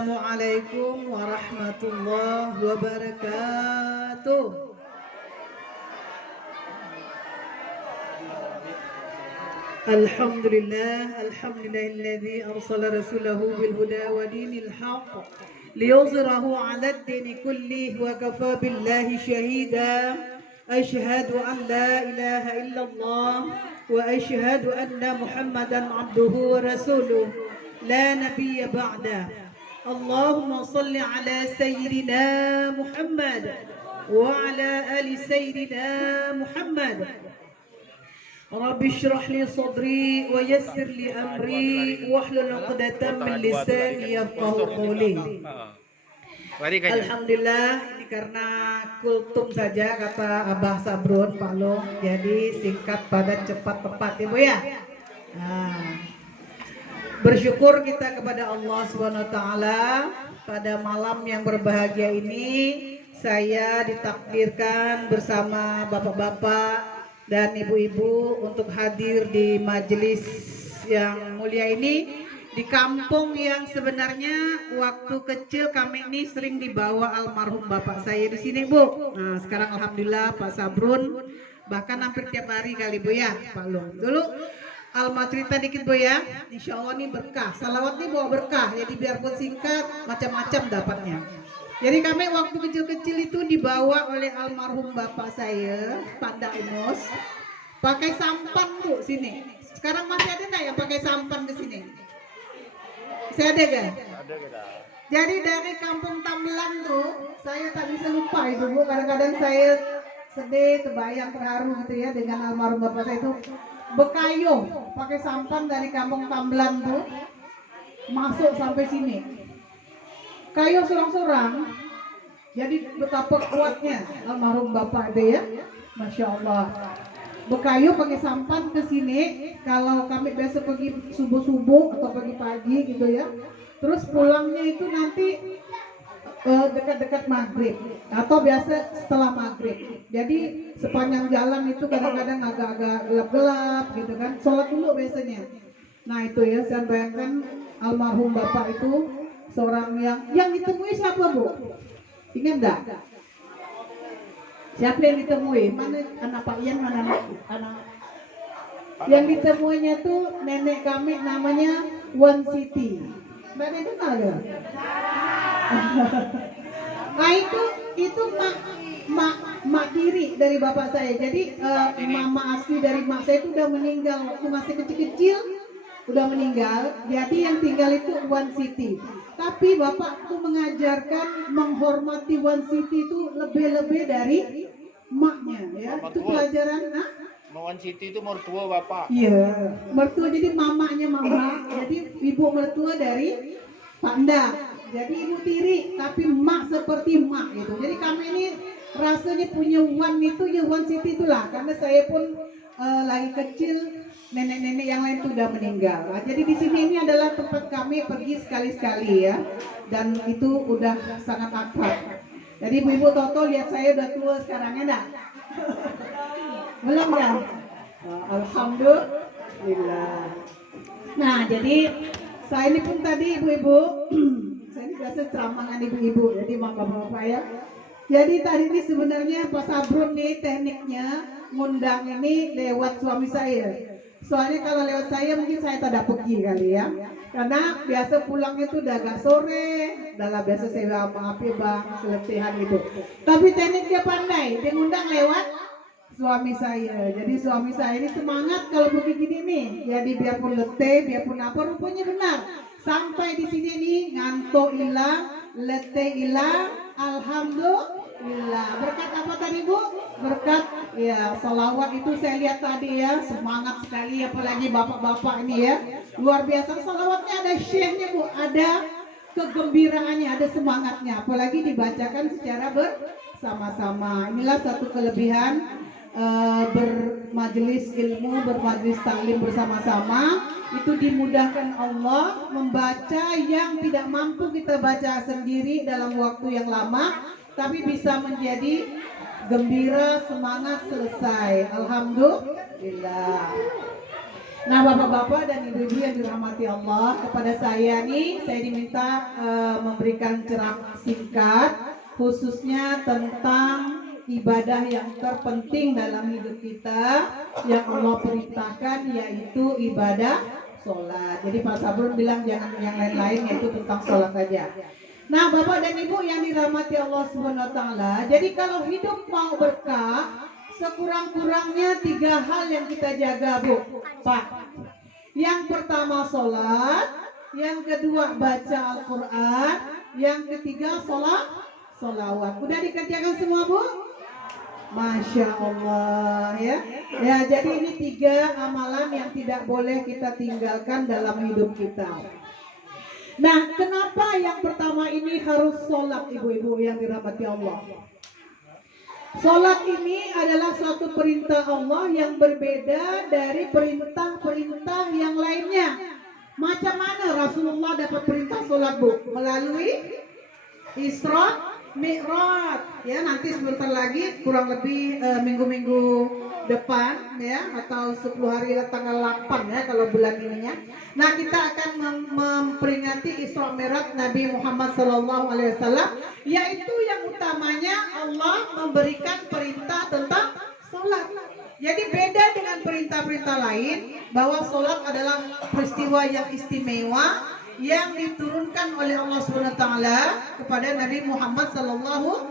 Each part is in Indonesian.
Assalamualaikum warahmatullahi wabarakatuh. Alhamdulillahilladzi arsala rasulahu bil huda wa dinil haqq liyuzhirahu 'alad dini kullihi wa kafa billahi shahida. Asyhadu an la ilaha illallah wa asyhadu anna Muhammadan 'abduhu wa rasuluh la nabiyya ba'da. Allahumma salli ala sayyidina Muhammad wa ala ali sayyidina Muhammad. Rabbi shrah li sadri wa yassir li amri wahlul 'uqdatam min lisani yafqahu qawli. Alhamdulillah, ini karena kultum saja kata Abah Sabrun Pak Long, jadi singkat padat cepat tepat ya Bu ya. Bersyukur kita kepada Allah Subhanahu wa taala pada malam yang berbahagia ini saya ditakdirkan bersama bapak-bapak dan ibu-ibu untuk hadir di majelis yang mulia ini di kampung yang sebenarnya waktu kecil kami ini sering dibawa almarhum bapak saya di sini Bu. Nah sekarang alhamdulillah Pak Sabrun bahkan hampir tiap hari kali Bu ya Pak Long. Dulu Alma cerita dikit Bu ya, insya Allah ini berkah. Salawat ini bawa berkah, jadi biarpun singkat macam-macam dapatnya. Jadi kami waktu kecil-kecil itu dibawa oleh almarhum bapak saya, Pak Daunus, pakai sampan Bu sini. Sekarang masih ada nggak yang pakai sampan ke sini? Masih ada gak? Ada kita. Jadi dari kampung Tambelan tuh, saya tak bisa lupa itu Bu. Kadang-kadang saya sedih, terbayang, terharu gitu ya dengan almarhum bapak saya itu. Bekayo, pakai sampan dari kampung Tambelan tuh, masuk sampai sini. Kayu sorang-sorang, jadi betapa kuatnya almarhum bapak itu ya, masya Allah. Bekayu pakai sampan ke sini. Kalau kami biasa pergi subuh-subuh atau pagi-pagi gitu ya. Terus pulangnya itu nanti dekat-dekat maghrib atau biasa setelah maghrib. Jadi sepanjang jalan itu kadang-kadang agak-agak gelap-gelap gitu kan. Sholat dulu biasanya. Nah itu ya, saya bayangkan almarhum bapak itu seorang yang ditemui siapa Bu? Ingat enggak? Siapa yang ditemui? Mana anak Pak Ian, mana anak? Yang ditemuinya tuh nenek kami namanya Wan Siti. Mbak Nenek kenal ya? Nah itu mak tiri dari bapak saya. Jadi mama asli dari mak saya itu udah meninggal waktu masih kecil-kecil. Udah meninggal, jadi yang tinggal itu Wan Siti. Tapi bapak tuh mengajarkan menghormati Wan Siti itu lebih-lebih dari maknya ya. Itu pelajaran Wan Siti itu mertua bapak. Iya, mertua jadi mamanya mama. Jadi ibu mertua dari Pak Nda. Jadi ibu tiri tapi mak seperti mak gitu. Jadi kami ini rasanya punya Wan itu ya Wan Siti itulah, karena saya pun lagi kecil nenek-nenek yang lain itu udah meninggal. Nah, jadi di sini ini adalah tempat kami pergi sekali-sekali ya, dan itu udah sangat akrab. Jadi ibu-ibu Toto lihat saya udah tua sekarang ya enggak? Belum kan? Alhamdulillah. Nah jadi saya ini pun tadi ibu-ibu, saya ini biasa ceramahan ibu-ibu, jadi bapak-bapak ya. Jadi tadi ini sebenarnya Pak Sabrun nih tekniknya ngundang ini lewat suami saya. Soalnya kalau lewat saya mungkin saya tak pergi kali ya. Karena biasa pulangnya itu udah agak sore. Dalam biasa saya maaf ya bang, keletihan gitu. Tapi teknik dia pandai, dia ngundang lewat suami saya. Jadi suami saya ini semangat kalau pergi gini nih. Jadi biarpun letih, biarpun apa, rupanya benar. Sampai di sini nih ngantuk hilang, letih hilang, alhamdulillah. Berkat apa tadi Bu? Berkat ya salawat itu saya lihat tadi ya, semangat sekali apalagi bapak-bapak ini ya. Luar biasa salawatnya, ada syekhnya Bu, ada kegembiraannya, ada semangatnya. Apalagi dibacakan secara bersama-sama. Inilah satu kelebihan bermajelis ilmu, bermajelis taklim bersama-sama. Itu dimudahkan Allah membaca yang tidak mampu kita baca sendiri dalam waktu yang lama, tapi bisa menjadi gembira, semangat, selesai. Alhamdulillah. Nah, bapak-bapak dan ibu-ibu yang dirahmati Allah, kepada saya nih, saya diminta memberikan ceramah singkat, khususnya tentang ibadah yang terpenting dalam hidup kita, yang Allah perintahkan, yaitu ibadah sholat. Jadi Pak Sabrun bilang jangan yang lain-lain, yaitu tentang sholat saja. Nah, bapak dan ibu yang dirahmati Allah Subhanahu Wa Taala, jadi kalau hidup mau berkah, sekurang-kurangnya 3 hal yang kita jaga, Bu, Pak. Yang pertama sholat, yang kedua baca Al-Quran, yang ketiga sholawat. Udah dikerjakan semua, Bu? Masya Allah ya. Ya, jadi ini 3 amalan yang tidak boleh kita tinggalkan dalam hidup kita. Nah, kenapa yang pertama ini harus sholat, ibu-ibu yang dirahmati Allah? Sholat ini adalah suatu perintah Allah yang berbeda dari perintah-perintah yang lainnya. Macam mana Rasulullah dapat perintah sholat, Bu? Melalui Isra Mi'raj. Ya, nanti sebentar lagi kurang lebih minggu-minggu depan ya, atau 10 hari tanggal 8 ya kalau bulan ininya. Nah, kita akan memperingati Isra Mi'raj Nabi Muhammad SAW, yaitu yang utamanya Allah memberikan perintah tentang sholat. Jadi beda dengan perintah-perintah lain, bahwa sholat adalah peristiwa yang istimewa yang diturunkan oleh Allah SWT kepada Nabi Muhammad SAW.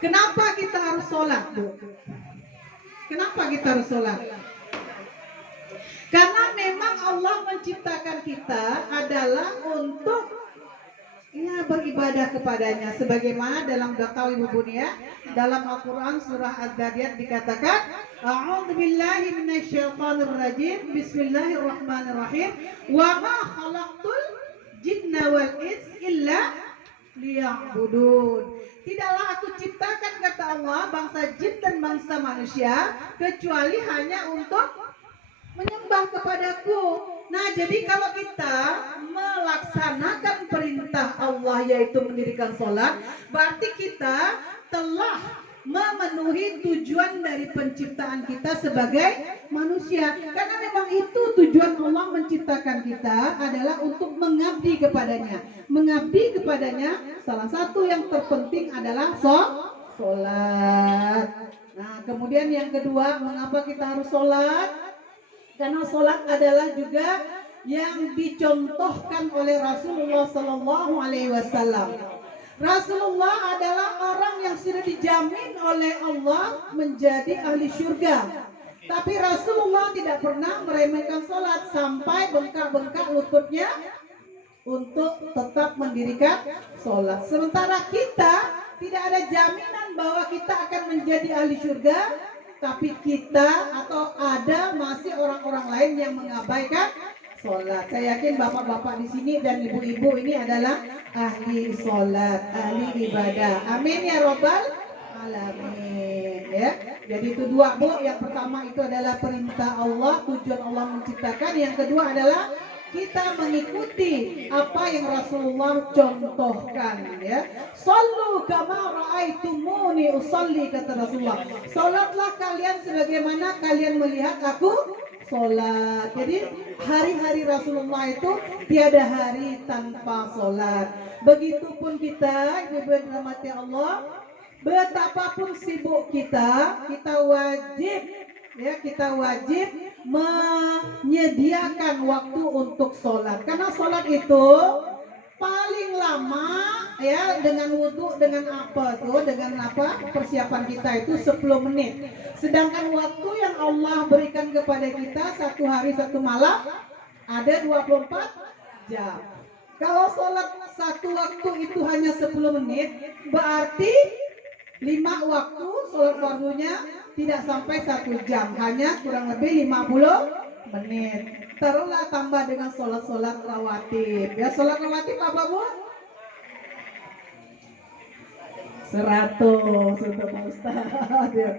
Kenapa kita harus sholat, Bu? Kenapa kita harus sholat? Karena memang Allah menciptakan kita adalah untuk beribadah kepadanya, sebagaimana dalam tahu Ibu Bun ya, dalam Al-Quran surah Az-Zariyat dikatakan, A'udzubillahi minasyaitonirrajim, Bismillahirrahmanirrahim, wa ma khalaqtul jinna wal ins illa liya'budun. Tidaklah aku ciptakan, kata Allah, bangsa jin dan bangsa manusia kecuali hanya untuk menyembah kepadaku. Nah, jadi kalau kita melaksanakan perintah Allah, yaitu mendirikan sholat, berarti kita telah memenuhi tujuan dari penciptaan kita sebagai manusia. Karena memang itu tujuan Allah menciptakan kita, adalah untuk mengabdi kepadanya. Mengabdi kepadanya, salah satu yang terpenting adalah sholat. Nah, kemudian yang kedua, mengapa kita harus sholat? Karena sholat adalah juga yang dicontohkan oleh Rasulullah SAW. Rasulullah adalah orang yang sudah dijamin oleh Allah menjadi ahli surga. Tapi Rasulullah tidak pernah meremehkan sholat sampai bengkak-bengkak lututnya untuk tetap mendirikan sholat. Sementara kita tidak ada jaminan bahwa kita akan menjadi ahli surga, tapi kita atau ada masih orang-orang lain yang mengabaikan sholat. Saya yakin bapak-bapak di sini dan ibu-ibu ini adalah ahli sholat, ahli ibadah. Amin ya robbal alamin ya. Jadi itu 2, Bu. Yang pertama itu adalah perintah Allah, tujuan Allah menciptakan. Yang kedua adalah kita mengikuti apa yang Rasulullah contohkan ya. Sallu kama ra'aitumuni usalli, kata Rasulullah. Salatlah kalian sebagaimana kalian melihat aku sholat. Jadi hari-hari Rasulullah itu tiada hari tanpa sholat. Begitupun kita, ibu-ibu yang dirahmati Allah, betapapun sibuk kita wajib menyediakan waktu untuk sholat. Karena sholat itu paling lama ya, dengan wudhu, dengan persiapan kita itu 10 menit. Sedangkan waktu yang Allah berikan kepada kita 1 hari 1 malam ada 24 jam. Kalau sholat 1 waktu itu hanya 10 menit, berarti 5 waktu sholat fardunya tidak sampai 1 jam, hanya kurang lebih 50 menit. Taruhlah tambah dengan sholat-sholat rawatib. Ya, sholat rawatib apa, Bu? 100 untuk Pak Ustaz.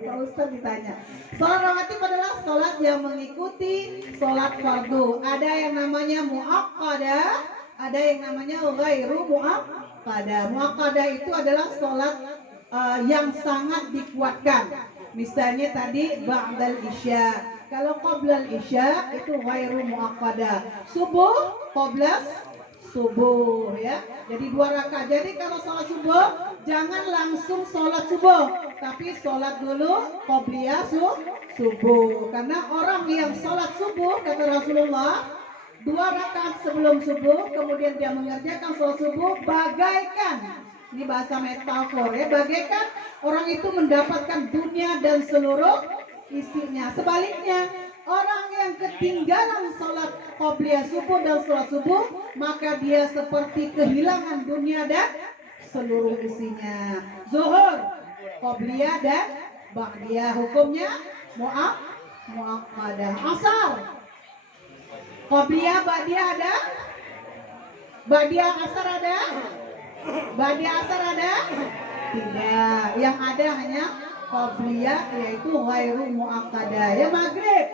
Pak Ustaz ditanya. Sholat rawatib adalah sholat yang mengikuti sholat fardu. Ada yang namanya muaqqadah, ada yang namanya ghairu muaqqadah. Muaqqadah itu adalah sholat yang sangat dikuatkan. Misalnya tadi ba'dal isya. Kalau qoblal isya itu ghairu muaqqada. Subuh qoblas subuh ya. Jadi 2 rakaat. Jadi kalau sholat subuh jangan langsung sholat subuh, tapi sholat dulu qobliyah subuh. Karena orang yang sholat subuh kata Rasulullah 2 rakaat sebelum subuh, kemudian dia mengerjakan sholat subuh bagaikan, ini bahasa metafor ya, bagaikan orang itu mendapatkan dunia dan seluruh isinya. Sebaliknya, orang yang ketinggalan sholat qobliyah subuh dan sholat subuh, maka dia seperti kehilangan dunia dan seluruh isinya. Zuhur, qobliyah dan ba'diyah, hukumnya mu'aqadah. Asar, qobliyah ba'diyah ada? Ba'diyah asar ada? Ba'diyah asar ada? Tidak. Yang ada hanya qobliyah, yaitu ghairu muaqqadah. Ya maghrib,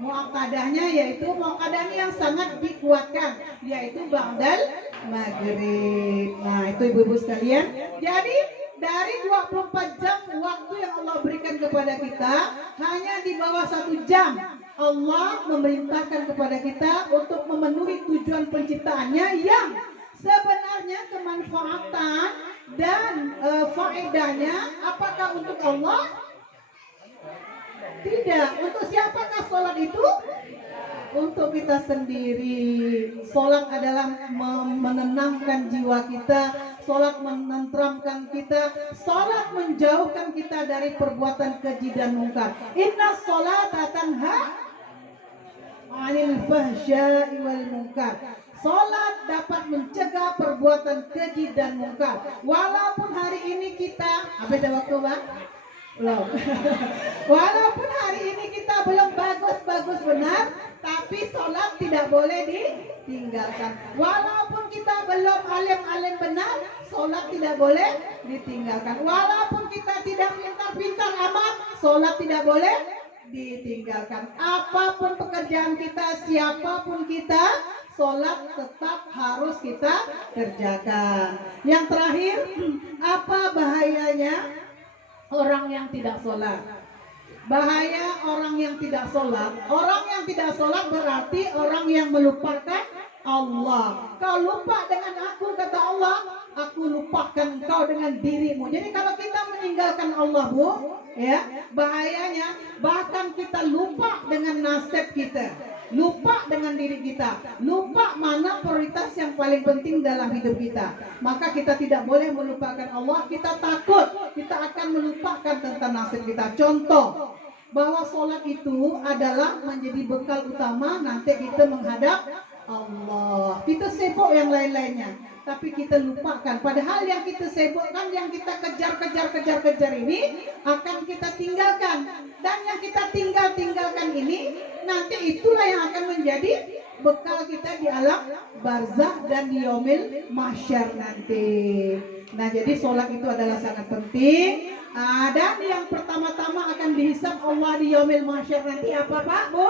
muaqqadahnya yaitu muaqqadahnya yang sangat dikuatkan, yaitu ba'dal maghrib. Nah itu ibu-ibu sekalian. Jadi dari 24 jam waktu yang Allah berikan kepada kita, hanya di bawah 1 jam Allah memerintahkan kepada kita untuk memenuhi tujuan penciptaannya yang sebenarnya kemanfaatan dan faedahnya apakah untuk Allah? Tidak. Untuk siapakah sholat itu? Untuk kita sendiri. Sholat adalah menenangkan jiwa kita, sholat menenteramkan kita, sholat menjauhkan kita dari perbuatan keji dan mungkar. Inna sholata tanha 'anil fahsya'i wal munkar. Sholat dapat mencegah perbuatan keji dan mungkar. Walaupun hari ini kita, ada waktu bang? Belum. Walaupun hari ini kita belum bagus-bagus benar, tapi sholat tidak boleh ditinggalkan. Walaupun kita belum alim-alim benar, sholat tidak boleh ditinggalkan. Walaupun kita tidak pintar-pintar amat, sholat tidak boleh ditinggalkan. Apapun pekerjaan kita, siapapun kita, sholat tetap harus kita kerjakan. Yang terakhir, apa bahayanya orang yang tidak sholat? Bahaya orang yang tidak sholat. Orang yang tidak sholat berarti orang yang melupakan Allah. Kau lupa dengan aku, kata Allah, aku lupakan kau dengan dirimu. Jadi kalau kita meninggalkan Allah, Bu, ya, bahayanya bahkan kita lupa dengan nasib kita, lupa dengan diri kita, lupa mana prioritas yang paling penting dalam hidup kita. Maka kita tidak boleh melupakan Allah. Kita takut kita akan melupakan tentang nasib kita. Contoh, bahwa sholat itu adalah menjadi bekal utama nanti kita menghadap Allah. Kita sibuk yang lain-lainnya, tapi kita lupakan. Padahal yang kita sibukkan, yang kita kejar ini akan kita tinggalkan. Dan yang kita tinggalkan ini nanti itulah yang akan menjadi bekal kita di alam barzakh dan di yaumil mahsyar nanti. Nah, jadi sholat itu adalah sangat penting. Dan yang pertama-tama akan dihisab Allah di yaumil mahsyar nanti apa, Pak, Bu?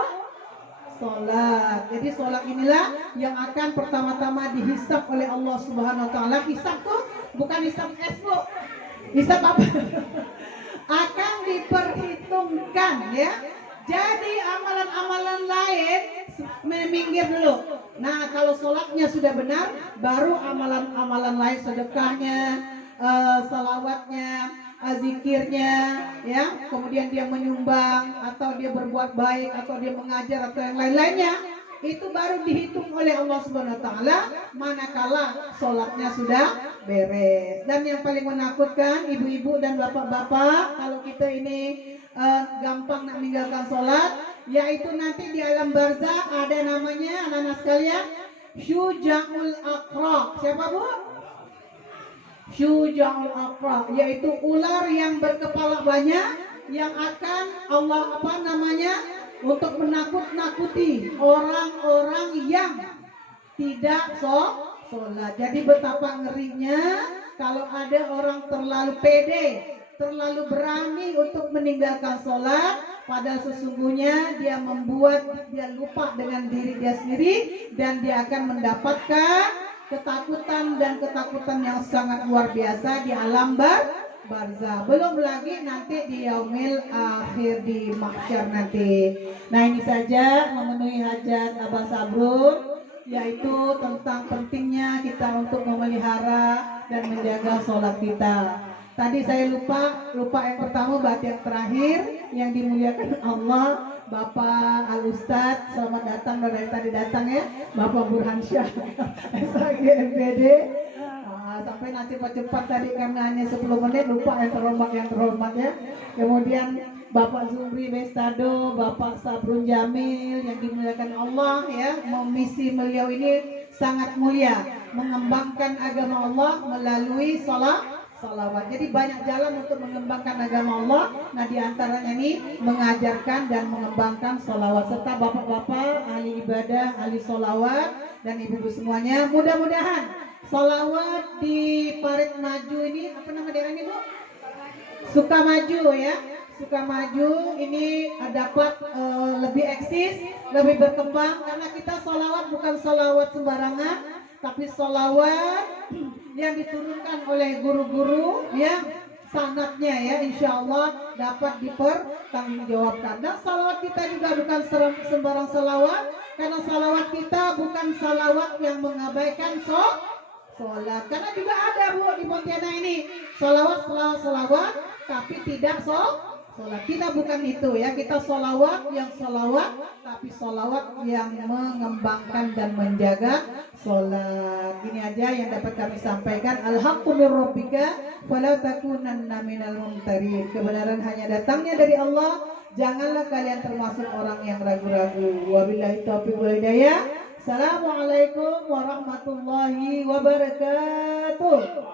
Sholat. Jadi sholat inilah yang akan pertama-tama dihisab oleh Allah Subhanahu wa taala. Hisab tuh bukan hisab es, Bu. Hisab apa? Akan diperhitungkan, ya. Jadi amalan-amalan lain minggir dulu. Nah, kalau sholatnya sudah benar, baru amalan-amalan lain, sedekahnya, salawatnya, zikirnya, ya, kemudian dia menyumbang atau dia berbuat baik atau dia mengajar atau yang lain-lainnya, itu baru dihitung oleh Allah Subhanahu wa taala manakala sholatnya sudah beres. Dan yang paling menakutkan, ibu-ibu dan bapak-bapak, kalau kita ini gampang nak meninggalkan sholat, yaitu nanti di alam barzakh ada namanya, anak-anak sekalian, syuja'ul aqra. Siapa, Bu? Syuja'ul aqra, yaitu ular yang berkepala banyak, yang akan Allah untuk menakut-nakuti orang-orang yang tidak sholat. Jadi betapa ngerinya kalau ada orang terlalu pede, terlalu berani untuk meninggalkan sholat, padahal sesungguhnya dia membuat dia lupa dengan diri dia sendiri, dan dia akan mendapatkan ketakutan yang sangat luar biasa di alam barzah. Belum lagi nanti di yaumil akhir di mahsyar nanti. Nah, ini saja memenuhi hajat Abah Sabrun, yaitu tentang pentingnya kita untuk memelihara dan menjaga sholat kita. Tadi saya lupa yang pertama, buat yang terakhir yang dimuliakan Allah, Bapak Al Ustadz, selamat datang dari tadi datang ya, Bapak Burhan Syah, SAG MPD. Sampai nanti cepat tadi karena hanya 10 menit, lupa yang terhormat ya. Kemudian Bapak Zumri Bestado, Bapak Sabrun Jamil yang dimuliakan Allah ya, misi beliau ini sangat mulia, mengembangkan agama Allah melalui salawat. Jadi banyak jalan untuk mengembangkan agama Allah. Nah, diantaranya ini mengajarkan dan mengembangkan salawat, serta bapak-bapak ahli ibadah, ahli salawat, dan ibu-ibu semuanya. Mudah-mudahan salawat di Parit Maju ini, apa nama daerah ini Bu? Sukamaju ya. Sukamaju ini dapat lebih eksis, lebih berkembang, karena kita salawat bukan salawat sembarangan, tapi salawat yang diturunkan oleh guru-guru yang sanatnya ya, insya Allah dapat dipertanggungjawabkan. Dan salawat kita juga bukan sembarang salawat, karena salawat kita bukan salawat yang mengabaikan sholat. Karena juga ada Bu di Pontianak ini salawat tapi tidak sholat. Kita bukan itu ya, kita salawat tapi salawat yang mengembangkan dan menjaga sholat. Ini aja yang dapat kami sampaikan. Al-haqqu mir rabbika fala takunanna minal mumtarin. Kebenaran hanya datangnya dari Allah, janganlah kalian termasuk orang yang ragu-ragu. Wabillahi taufiq wal hidayah. Assalamualaikum warahmatullahi wabarakatuh.